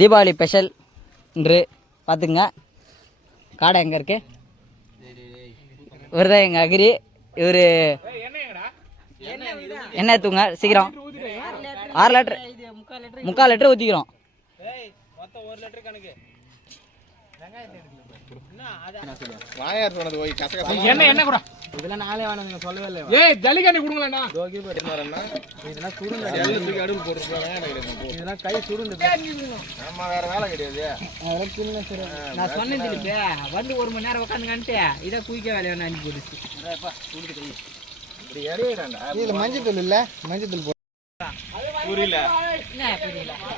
Deepavali special இன்று பார்த்துங்க. காடை எங்கே இருக்கு? இவர் தான் எங்கள் அகிரி. இவர் என்ன தூங்க சீக்கிரம் 6 லிட்டர் 3/4 லிட்டர் ஊற்றிக்கிறோம். என்ன கூட இதெல்லாம் நாளே வேணாம் சொல்லவே இல்லை. ஏய் ஜல்லிக்கண்ணி கொடுங்களேண்ணா. இதெல்லாம் சுடுங்க. அடுப்பு போட்டுருக்காங்க. இதெல்லாம் கை சுடுங்க. நம்ம வேற வேலை கிடையாது. நான் சொன்னேன் வந்து 1 மணி நேரம் உட்காந்துங்கன்ட்டு இதை குயிக்க வேலையை நான் அனுப்பி போடுச்சு. இதுல மஞ்சள் தூள் இல்ல, மஞ்சள் தூள் புரியல.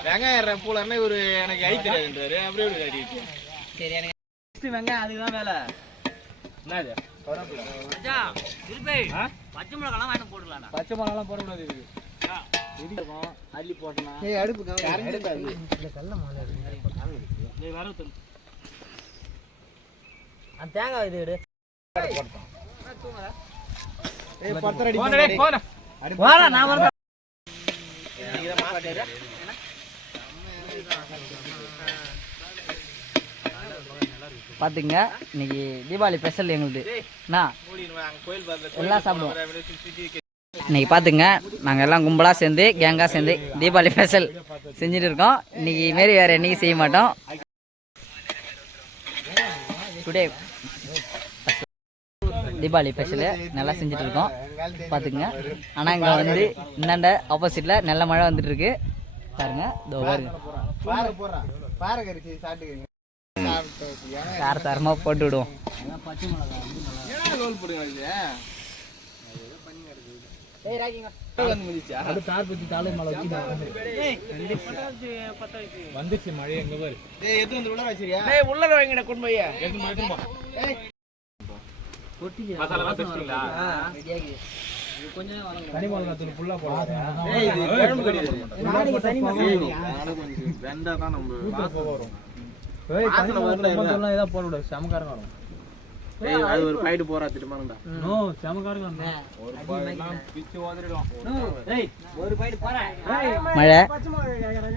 வெங்காயம் பூலன்னா இவரு எனக்கு ஐ தெரியாதுன்றாரு. அப்படியே சரி எனக்கு வெங்காயம் அதுதான் வேலை. என்னது பச்சை மிளகாலாம் வாங்கி போடலாம். பச்சை மிளகாலாம் போடக்கூடாது. அள்ளி போட்டலாம். தேங்காய் இது எடு. பார்த்துங்க இன்னைக்கு தீபாவளி ஸ்பெஷல் எங்களுக்கு எல்லாம் சாப்பிடுவோம். இன்னைக்கு பார்த்துங்க நாங்கள் எல்லாம் கும்பலாக சேர்ந்து கேங்காக சேர்ந்து தீபாவளி ஸ்பெஷல் செஞ்சுட்டு இருக்கோம். இன்னைக்கு மாரி வேறு என்றைக்கும் செய்ய மாட்டோம். டுடே தீபாவளி ஸ்பெஷலு நல்லா செஞ்சுட்டு இருக்கோம் பார்த்துக்குங்க. ஆனால் இங்கே வந்து இந்தாண்ட ஆப்போசிட்டில் நல்ல மழை வந்துட்டு இருக்கு பாருங்க. இதோ பாருங்க தரமாக போட்டு விடுவோம். வந்துச்சு மழை எங்க பாரு. உள்ள வாங்கிட கொண்டு போய் தனி மிளகாய் தூள் ஃபுல்லா போடுவாங்க.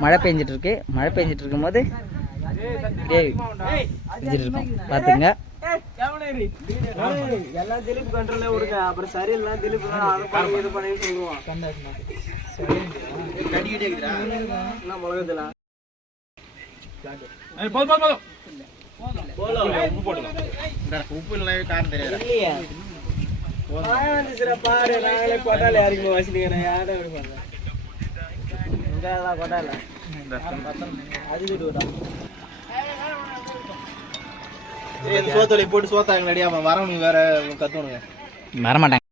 மழை பெஞ்சிட்டு இருக்கு. மழை பெஞ்சிட்டு இருக்கும் போது இருக்கோம் பார்த்துங்க. எல்லாம் திலீப் கண்ட்ரோல்ல விடுங்க. அப்புறம் சரியில்லை திலீப் இது பண்ணி சொல்லுவான். மிளகுதுலாம் உப்பு இல்லை காரணம் தெரியாது. பாரு நாங்களே கொட்டால யாருக்கும் வசதிக்கிறேன். யாரும் கொட்டால அது சோத்தொலி போட்டு சோத்தாங்க அடியாம வரவனுக்கு வேற கத்துவனுங்க வரமாட்டாங்க.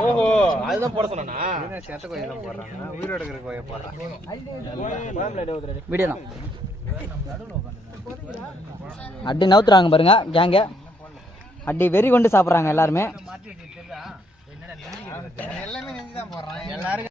ஓஹோ அதுதான் போட சொன்னா செத்த கோயில் தான் போடுறாங்க. உயிரோட இருக்கிற கோயில் போடுறாங்க. வீடியோ தான் அடி நவுத்துறாங்க பாருங்க. கேங்க அடி வெறி கொண்டு சாப்பிட்றாங்க எல்லாருமே. எல்லாமே நெஞ்சு தான் போடுறாங்க எல்லாரும்.